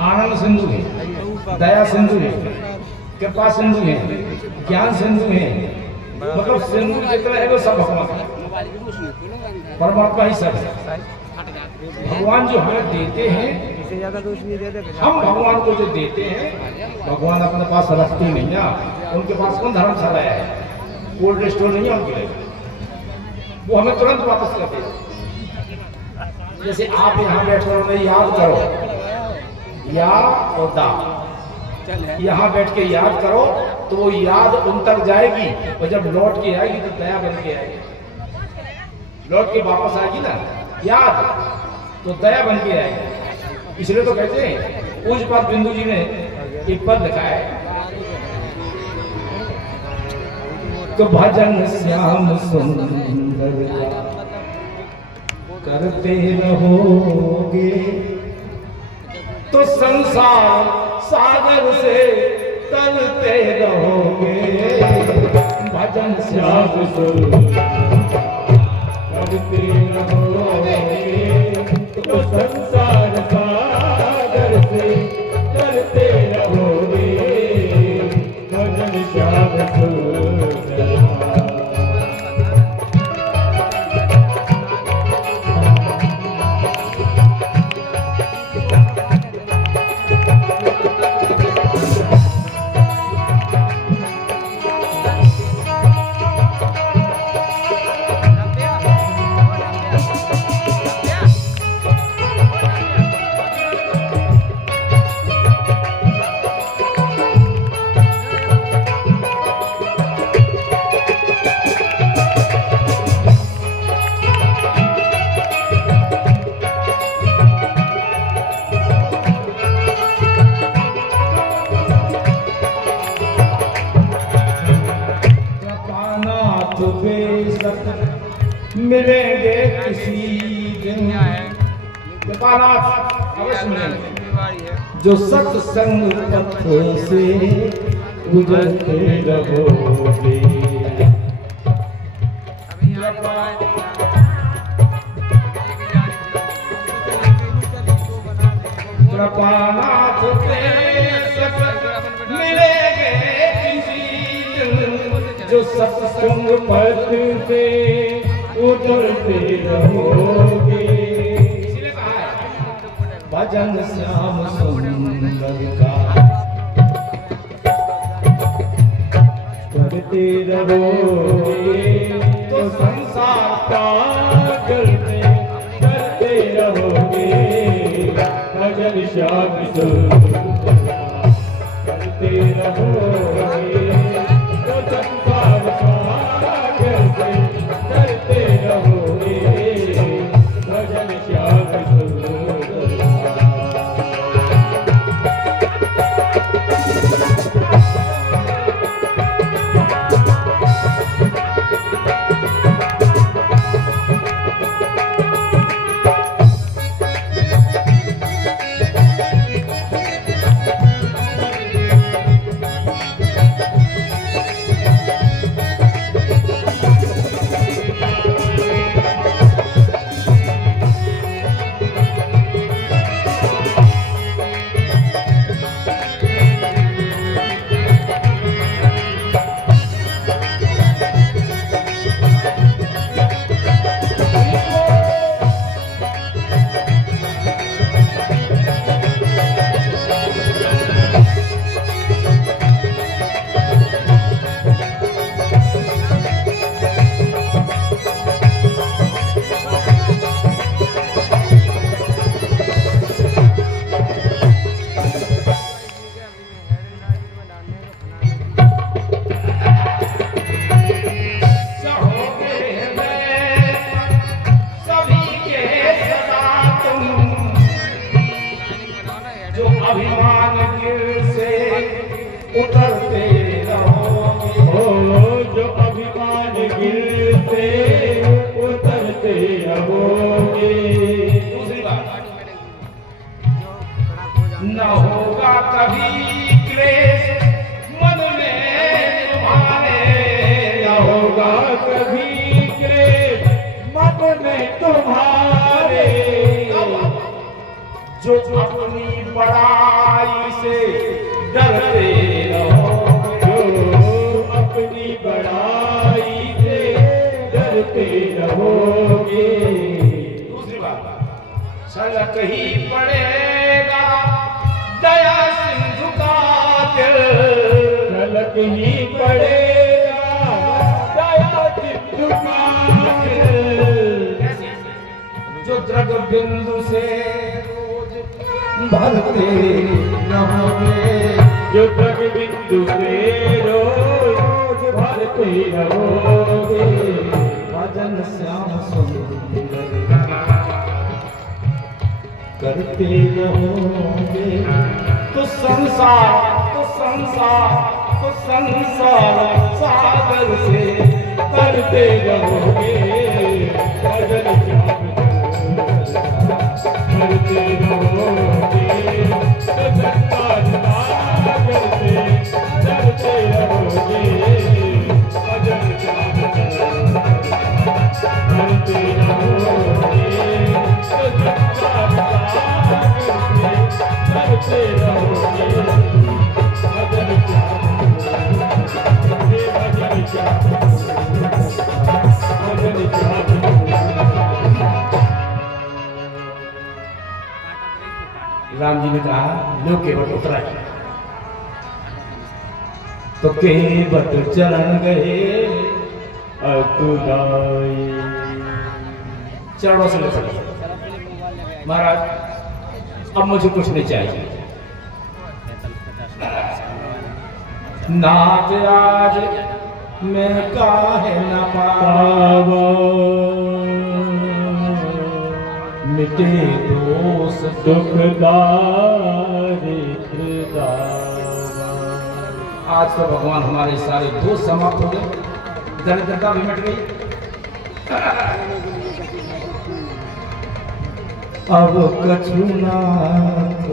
आनंद सिंधु है, दया सिंधु है, कृपा सिंधु है, ज्ञान सिंधु है। मतलब सिंधु जितना है वो सब भगवान परमात्मा ही सब है। भगवान जो हमें देते हैं, हम भगवान को जो देते हैं, भगवान अपने पास रखते नहीं है। उनके पास कौन धर्मशाला है, कोल्ड स्टोर नहीं है उनके लिए, वो हमें तुरंत वापस करते हैं। जैसे आप यहाँ बैठकर याद करो, या और दा, यहाँ बैठ के याद करो तो वो याद उन तक जाएगी, और जब लौट के आएगी तो दया बन के आएगी। लौट के वापस आएगी ना याद, तो दया बन के आएगी। इसलिए तो कहते हैं पूज्यपाद बिंदु जी ने एक पद लिखा है, तो भजन श्याम सुंदर करते रहोगे तो संसार सागर से तरते रहोगे। भजन श्याम सुंदर करते रहोगे तो संसार सागर से तरते रहोगे। भजन श्याम सुंदर। मिलेंगे किसी दिन जो सत्संग पथ से गुजरते रहोगे। कृपानाथ मिलेंगे किसी दिन जो सत्संग पथ से उतरते रहोगे। भजन श्याम सुंदर का करते रहोगे तो संसार सागर में करते रहोगे। भजन श्याम सुंदर करते रहोगे तो संसार सागर से करते रहोगे। भजन श्याम सुंदर। न होगा कभी क्लेश मन में तुम्हारे, न होगा कभी क्लेश मन में तुम्हारे। जो अपनी बड़ाई से डरते रहो, जो अपनी बड़ाई से डरते रहोगे। दूसरी बात, छलक ही पड़ेगा दया सिंधु का दिल, छलक ही पड़ेगा दया सिंधु का दिल। जो द्रग बिंदु से रोज भरते रहोगे, जो द्रग बिंदु से रोज भरते रहोगे। भजन श्याम सुंदर करते रहोगे, तो संसार सागर से करते रहोगे। भजन श्याम करते रहोगे, तो संसार सागर से करते रहोगे। भजन श्याम करते रहोगे, तो संसार सागर से करते रहोगे। भजन श्याम राम जी ने कहा लो केवट उतरा, तो केवट चरण गए अकुदाई। चरणों से लपट, महाराज अब मुझे कुछ नहीं चाहिए, नाज आज मैं काहे न पावा, मिटे दोष दुखदारिद्र दावा। आज तो भगवान हमारे सारे दोष समाप्त हो गए, दरिद्रता भी मिट गई। अब कछु नाथ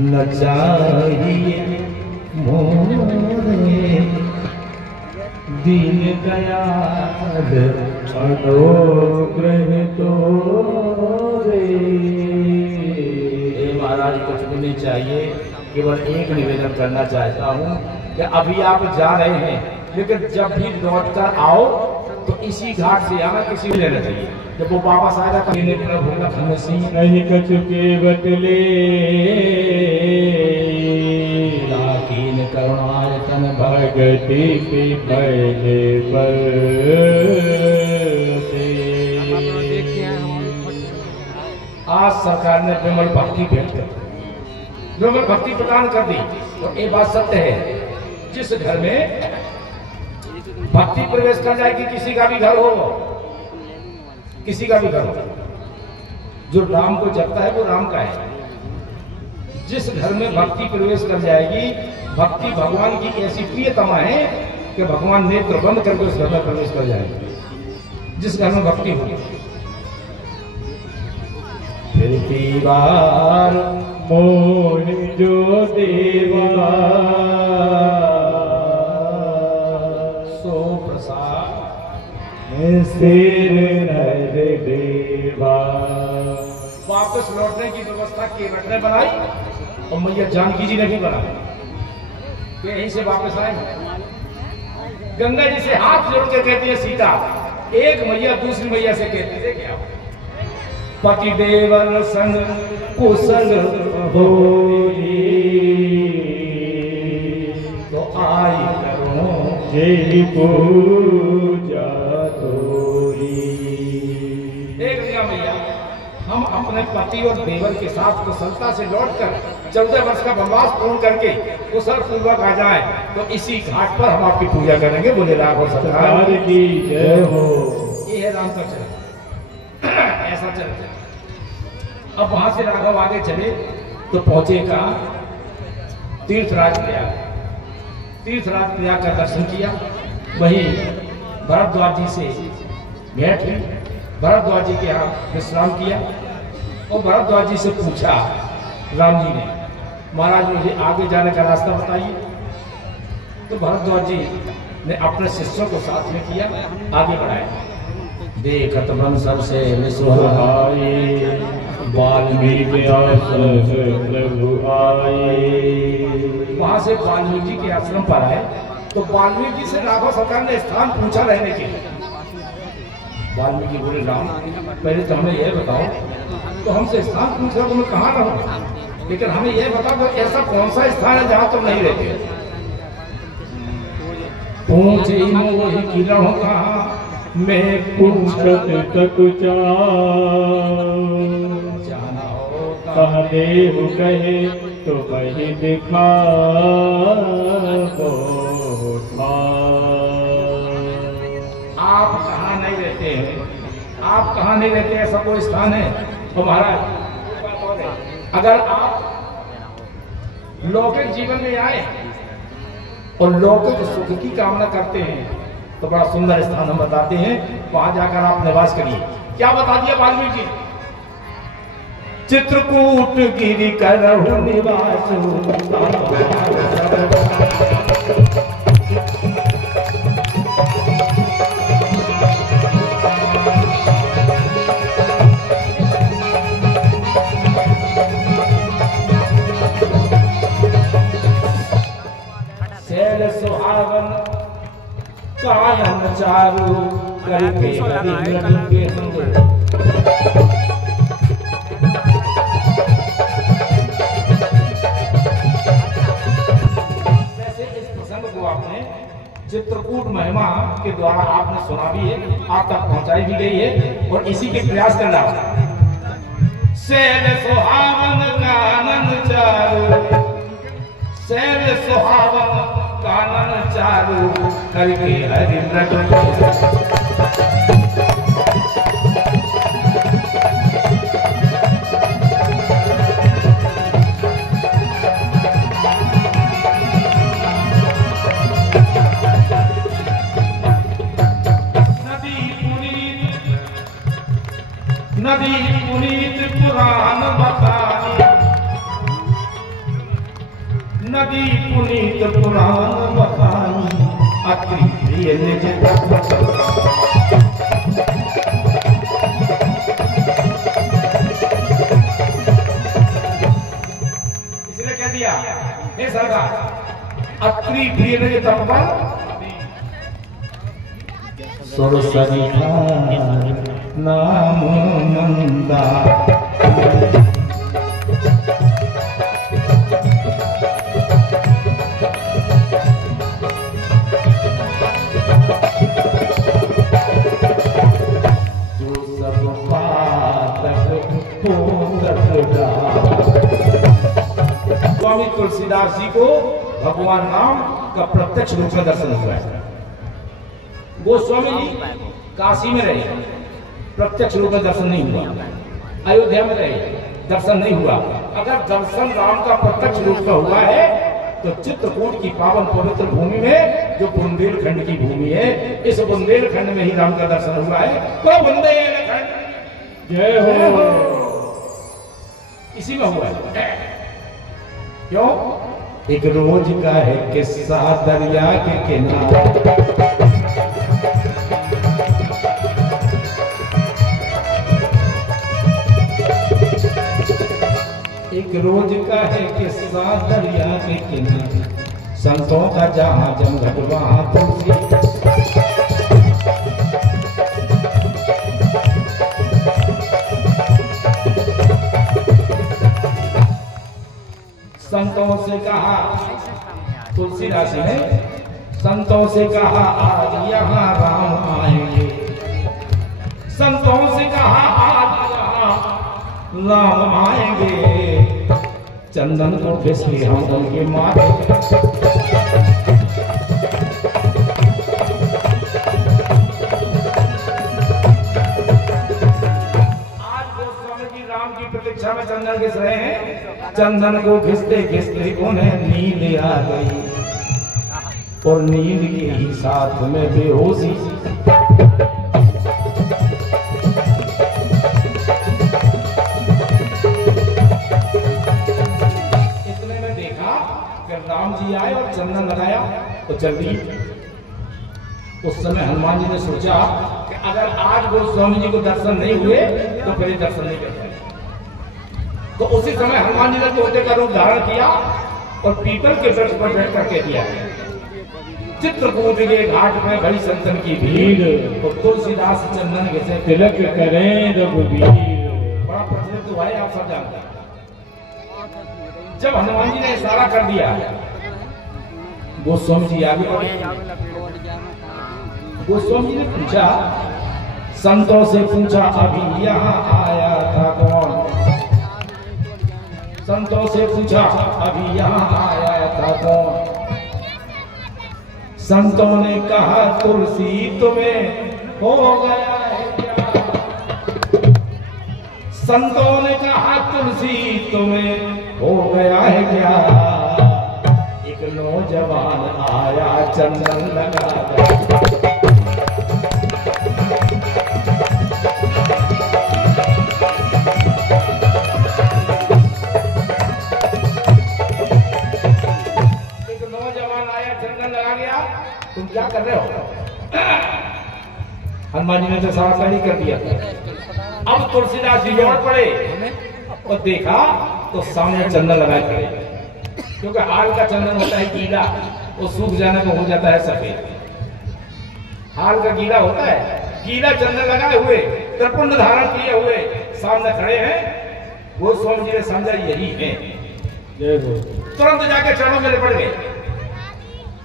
न चाहिए मोरे, दीन दयाल अनुग्रह तोरे। महाराज कुछ भी नहीं चाहिए, केवल एक निवेदन करना चाहता हूँ कि अभी आप जा रहे हैं, लेकिन जब भी लौट कर आओ तो इसी घाट से आना, किसी को लेना चाहिए। जब वो वापस आएगा तो प्रभु नहीं कछु केवट ले, करुणायतन भगति के पहले पर। आज सरकार ने विमल भक्ति भेंट कर, विमल भक्ति प्रदान कर दी। तो ये बात सत्य है, जिस घर में भक्ति प्रवेश कर जाएगी, किसी का भी घर हो, किसी का भी घर हो, जो राम को जपता है वो राम का है। जिस घर में भक्ति प्रवेश कर जाएगी, भक्ति भगवान की ऐसी प्रियतमा है कि भगवान नेत्र बंद करके उस घर में प्रवेश कर जाएगी, जिस घर में भक्ति होगी। फिर की बार मोह जो देवा सो प्रसाद सिर नर देवा। वापस लौटने की व्यवस्था केवट ने बनाई और मैया जानकी जी ने भी बनाई कि यहीं से वापस आए। गंगा जी से हाथ जोड़ के कहती है सीता, एक मैया दूसरी मैया से कहती है क्या, पति देवर संग कुसंग होई, तो आई करो जय पूजा तोरी। एक मैया, हम अपने पति और देवर के साथ कुशलता से लौटकर 14 वर्ष का वनवास पूर्ण करके कुशल पूर्वक आ जाए, तो इसी घाट पर हम आपकी पूजा करेंगे। बोले राघव सरकार की जय हो। ये है राम का चरित्र, ऐसा चरित्र। अब वहां से राघव आगे चले तो पहुंचे का तीर्थराज प्रयाग। तीर्थराज प्रयाग का दर्शन किया, वहीं भरद्वाज जी से भेंट हुई, भरद्वाज जी के यहाँ विश्राम किया और भरद्वाज जी से पूछा राम जी ने, महाराज मुझे आगे जाने का रास्ता बताइए। तो भरद्वाज जी ने अपने शिष्यों को साथ में किया, आगे बढ़ाया। देखत मन सबसे वाल्मीकि आश्रम प्रभु आए। वहां से वाल्मीकि के आश्रम पर आए तो वाल्मीकि से राघव सरकार ने स्थान पूछा रहने के लिए। वाल्मीकि बोले राम पहले तो हमें यह बताओ, तो हमसे स्थान पूछ रहे तो मैं कहाँ रहूं, लेकिन हमें यह बताओ तो ऐसा कौन सा स्थान है जहाँ तुम नहीं रहते। पूछे मोहि की रहूं कहाँ, मैं पूछत तक जाना होता कह देहु कहे तो वही दिखा आप कहाँ नहीं रहते हैं, आप कहाँ नहीं रहते, ऐसा कोई स्थान है तो महाराज अगर आप लौकिक जीवन में आए और लौकिक सुख की कामना करते हैं तो बड़ा सुंदर स्थान हम बताते हैं, वहां जाकर आप निवास करिए। क्या बता दिया वाल्मीकि, चित्रकूट गिरि करहु निवास। शैल सुहावन कानन चारु करके हरिमृग के संग। आपने चित्रकूट महिमा के द्वारा आपने सुना भी है, आप तक पहुंचाई भी गई है और इसी के प्रयास कर रहा है। शैल सुहावन कानन चारु, शैल सुहावन कानन चारु करके हरिमृग। नदी पुनीत पुराण बतानी, नदी पुनीत पुराण बतानी, अति प्रिय निज इसने कह दिया हे सरकार, अति प्रिय निज तत्पर सरस्वती नाम नंदा। जो सब पातक स्वामी तुलसीदास जी को भगवान राम का प्रत्यक्ष रूप में दर्शन हुआ है। गोस्वामी जी काशी में रहे, प्रत्यक्ष रूप में दर्शन नहीं हुआ। अयोध्या में रहे, दर्शन नहीं हुआ। अगर दर्शन राम का प्रत्यक्ष रूप में हुआ है तो चित्रकूट की पावन पवित्र भूमि में जो बुंदेलखंड की भूमि है, इस बुंदेलखंड में ही राम का दर्शन हुआ है। तो बुंदेलखंड जय हो, इसी में हुआ है। क्यों? एक रोज का है किस्सा दरिया के किनारे, एक रोज का है किस्सा दरिया के किनारे, संतों का जहां जमघट वहां तुलसी। संतों से कहा, तुलसी राशि ने संतों से कहा आज यहाँ राम आएंगे, संतों से कहा आज यहाँ राम आएंगे, चंदन को फिसले हम उनके मारे। आज गोस्वामी जी राम की प्रतीक्षा में चंदन घिस रहे हैं। चंदन को घिसते घिसते उन्हें नींद आ गई और नींद के ही साथ में बेहोशी। राम जी आए और चंदन लगाया तो जल्दी। उस समय हनुमान जी ने सोचा कि अगर आज गोस्वामी जी को दर्शन नहीं हुए तो फिर दर्शन नहीं कर पाए। तो उसी समय हनुमान जी ने तोते का रूप धारण किया और पीपल के वृक्ष पर बैठ करके दिया। चित्रकूट के घाट में बड़ी संतन की भीड़, तो तुलसीदास चंदन घिसे तिलक करें रघुवीर। बड़ा प्रचलित हुआ है, आप सब जानते हैं। जब हनुमान जी ने इशारा कर दिया, गोस्वामी जी आगे बढ़े। गोस्वामी जी ने पूछा, संतों से पूछा अभी यहाँ आया था कौन? संतों से पूछा अभी यहाँ आया था कौन? संतों ने कहा तुलसी तुम्हें हो गया है क्या? संतों ने कहा तुलसी तुम्हें हो गया है क्या? एक नौजवान आया चंदन लगा गया। तुम क्या कर रहे हो? हनुमान जी ने तो सारा ही कर दिया। अब तुलसीदास जी दौड़ पड़े और देखा तो सामने चंदन लगाए खड़े, क्योंकि हाल का चंदन होता है गीला, वो सूख जाने को हो जाता है सफेद। हाल का गीला होता है, गीला चंदन लगाए हुए, त्रिपुंड धारण किए हुए सामने खड़े हैं। गोस्वामी जी ने समझा यही है, तुरंत जाके चरणों में लिपट गए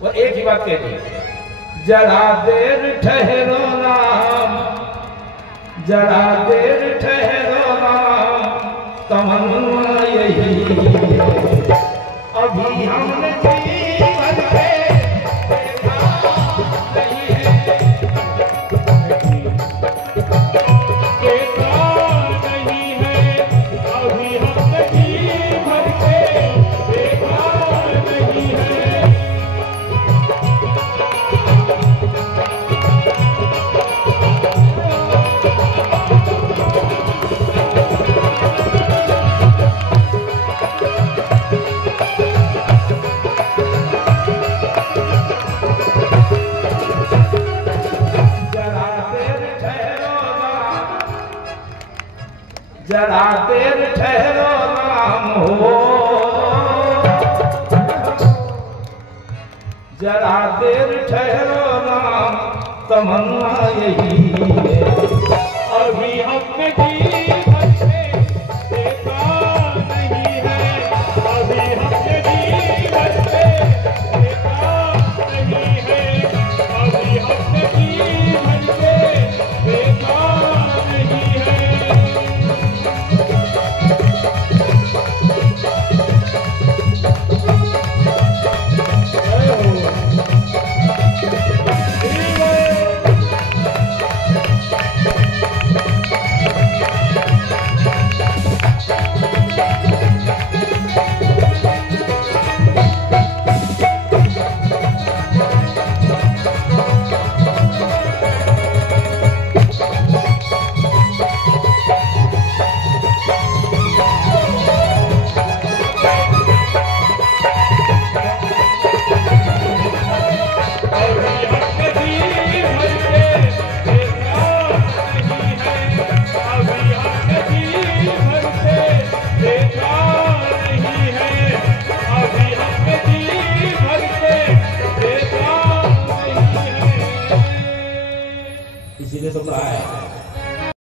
और एक ही बात कहती, जरा देर ठहरो राम, जरा देर ठहरो राम, तमन्ना यही अभी हमने जीवन में देखा नहीं है, देखा नहीं है, अभी हमने जीवन में देखा नहीं है। जरा देर ठहरो राम हो, जरा देर ठहरो राम, तमन्ना यही है अभी हमने जीवन में देखा नहीं है, अभी हमने जीवन में देखा नहीं है, अभी हमने जीवन में देखा नहीं है। इसीलिए तो कहा है